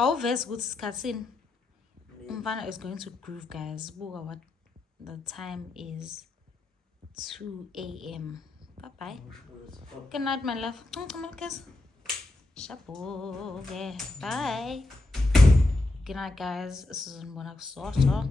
Awuvezi ukuthi isikhatsini umfana is going to groove, guys. Buka what the time is. 2 a.m. Bye bye. Good night, my love. Shabu. Bye. Good night, guys. This is Mbona Soto.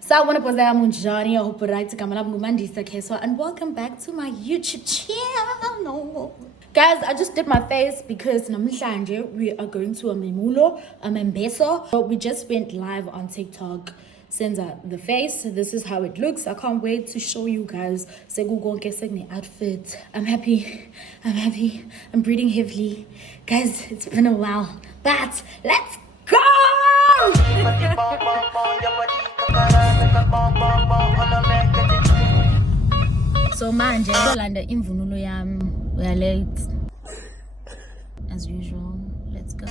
So I want to pose Munjani. I hope you're right to come up Mumandisa Keswa, and welcome back to my YouTube channel. Guys, I just did my face because namhlanje we are going to a memulo, a membeso. But we just went live on TikTok. Sends out the face. This is how it looks. I can't wait to show you guys. Segu outfit. I'm happy. I'm breathing heavily. Guys, it's been a while. But let's go! So manje Yolanda imvunulo yami. We are late as usual. Let's go.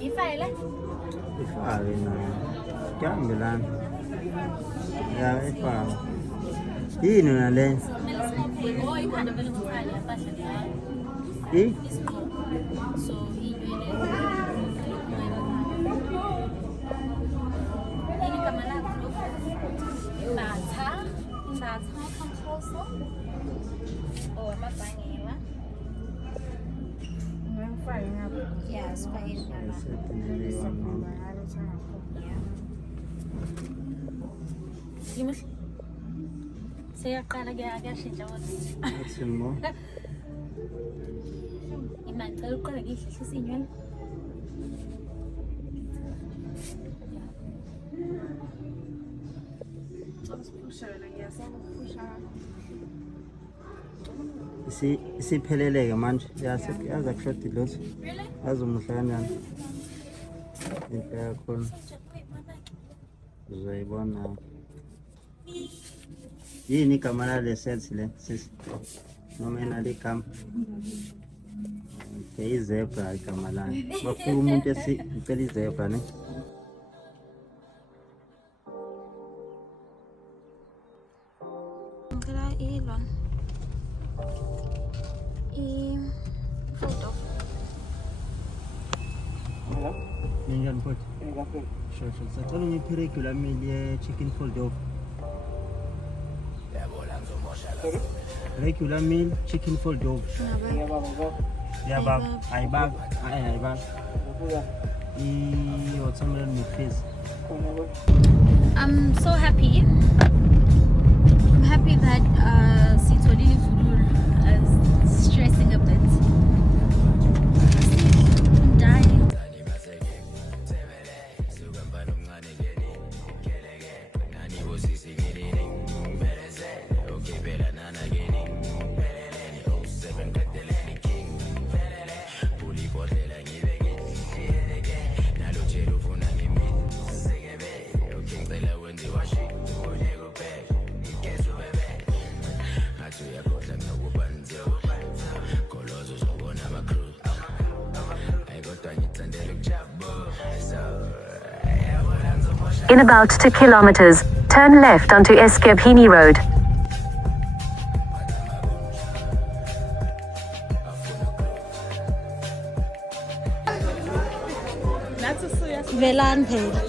Ifale na jambelan ya ifale yini na le Yes, siyaqala kuyashintsha simo imali cela uqale ngihlisa inywele isipheleleke manje yaza kushoti lozo azumuhla kanjani into yakhona uzoyibona yini igama lale set le sis noma enale igama izebra igama layo bafuna umuntu esicela izebra ne Ninjan pot. Sure. Sacalo ngiphi regular meal ye chicken fold off. Regular meal chicken fold off. Yeah, bag. I bag. Watermelon mixes. I'm so happy. I'm happy that Sitolini Fulur is stressing a bit. I'm dying. In about 2 kilometers, turn left onto Eskabhini Road. Velan phela.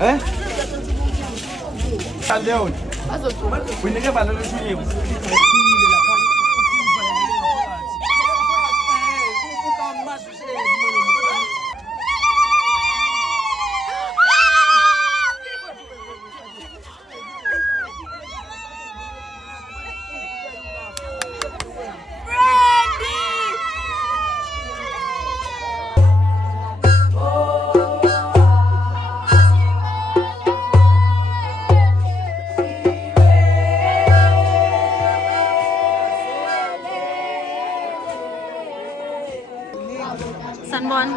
Eh? Leo. Unike balo lethunyewe. Sunborn.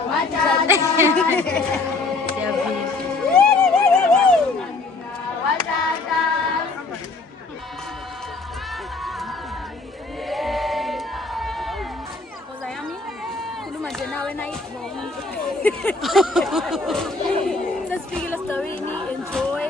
Let's figure the story. Enjoy.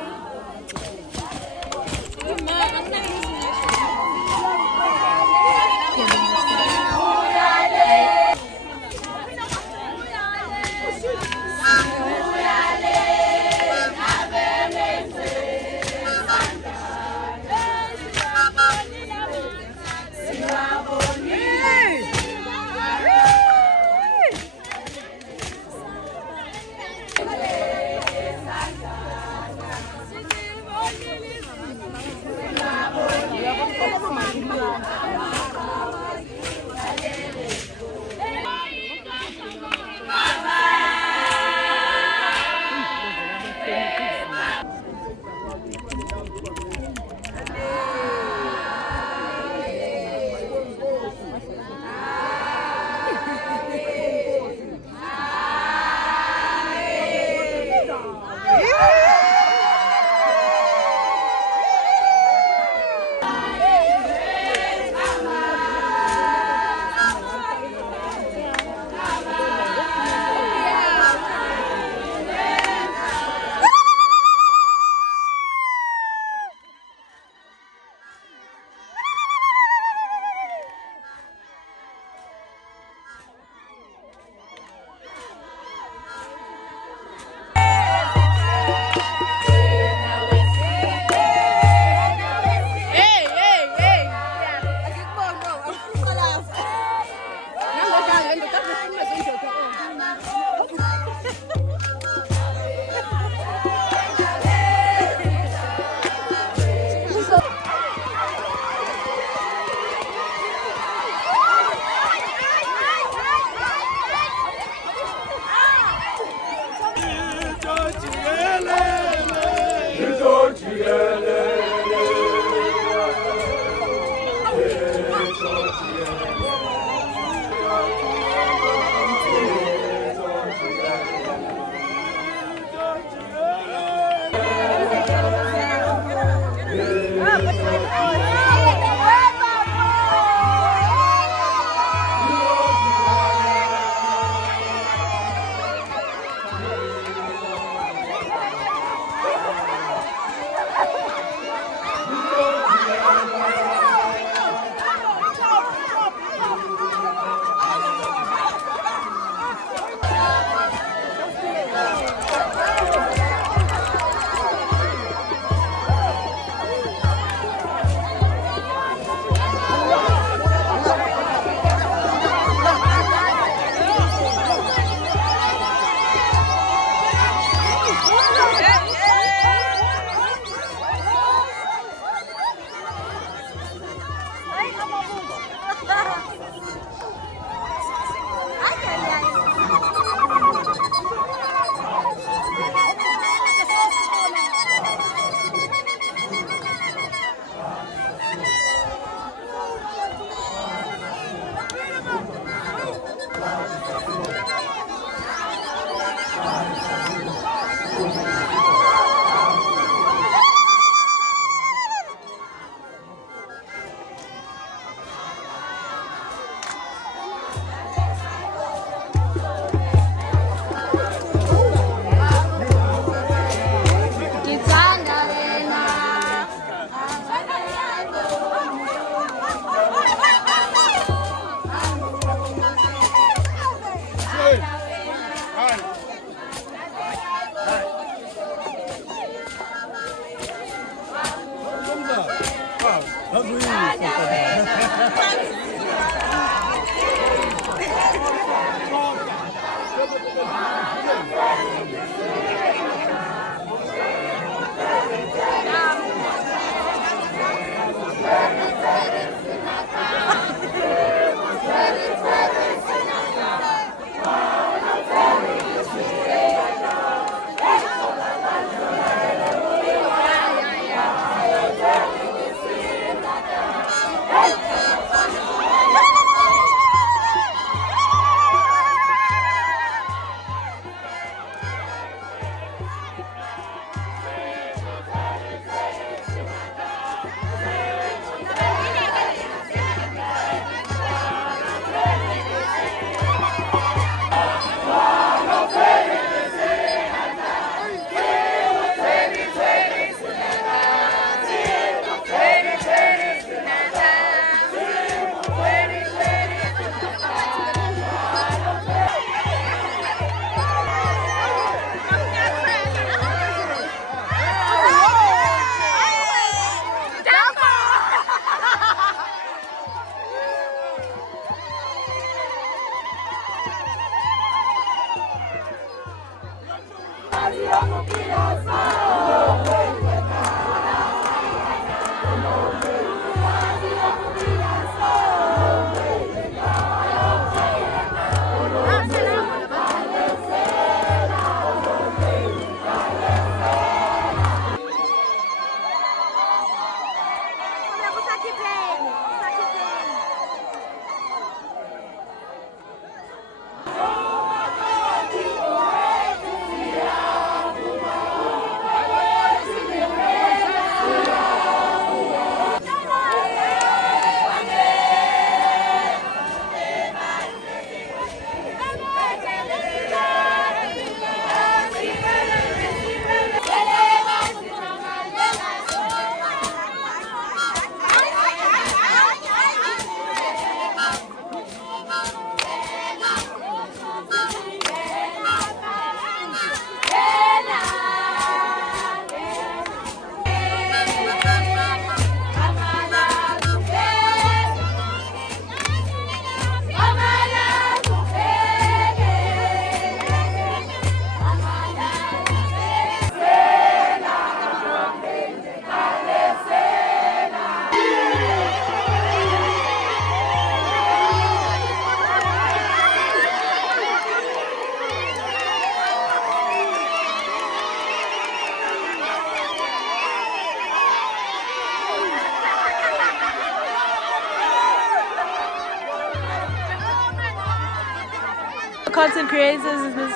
Content creators in this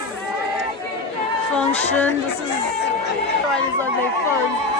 function. This is everyone is on their phones.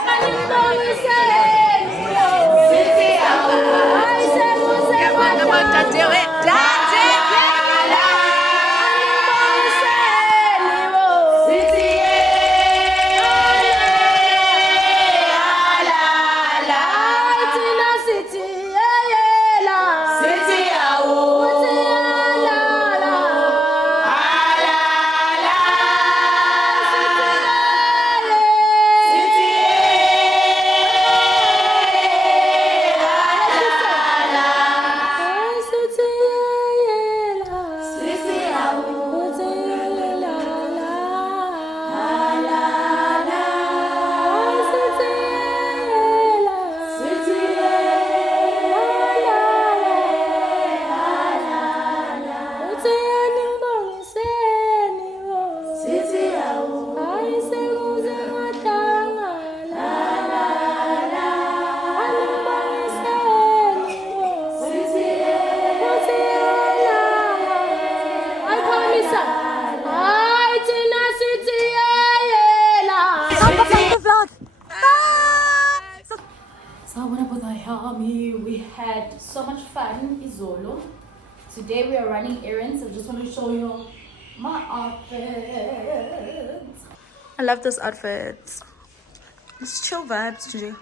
We had so much fun, Izolo. Today we are running errands. I just want to show you my outfit. I love this outfit. It's chill vibes today.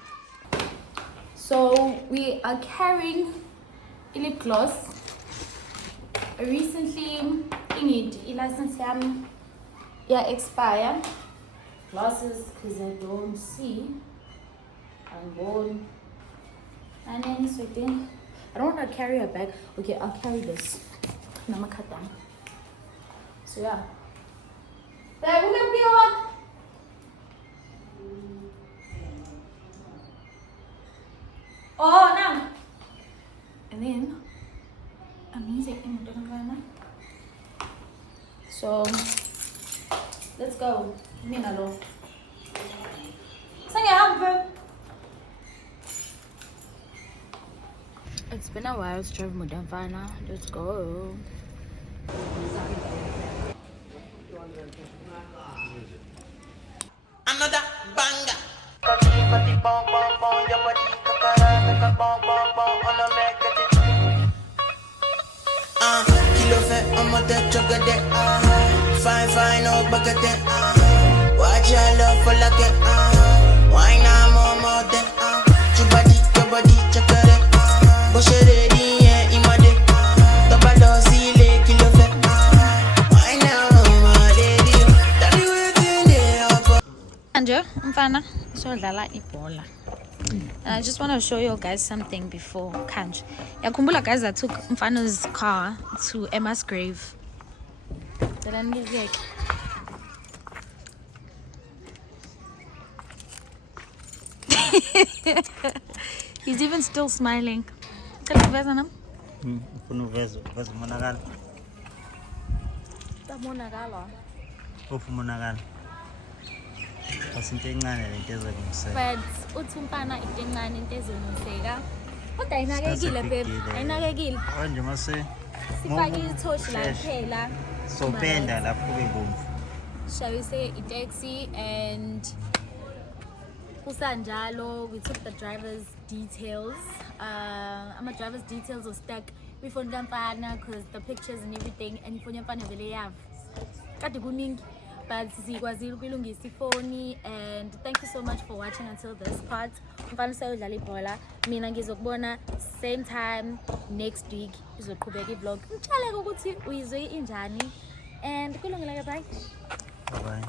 So we are carrying a lip gloss. Recently, license expire. Glasses because I don't see. I'm born. And then sweetie, I don't want to carry a bag. Okay, I'll carry this. Nama cut down. So yeah. Oh, now. And then I'm using it. So let's go. Minalo. It's been a while to travel Mudamvana. Let's go. Another banger. Kilo fait un moteur chocolat. Fine, fine, oh, bucket. Watch your love for like it. Why not more than your body, chocolate. Bush it ready, yeah, imade. Double zile, kilo fait. Why now, my lady? Tell you what's in there. Andrew, mfana, so dlala ibhola. And I just want to show you guys something before Kanj. Yakumbula guys, I took Mfana's car to Emma's grave. He's even still smiling. Tell me, Vezanam. Monagala. The Monagala. Monagala. Asintengane lento ezokumseka. But uthumfana intencane into ezolungiseka. Kodwa ayinakekile babe. Ayinakekile. Manje mase Sifake ithoshi la kuphela. sopenda lapho kube bomvu. Shall we say taxi and kusanjalo we took the driver's details. I'm a driver's details was stuck before Mfana because the pictures and everything and for Mfana vele yav. Kade kuningi. But sikwazile ukulungisa ifoni and thank you so much for watching until this part. Mfana sayodlala ibhola. Mina ngizokubona same time next week izoqhubeka ivlog. Ngitshela ukuthi uyizwe injani and kulungile bye. Bye bye.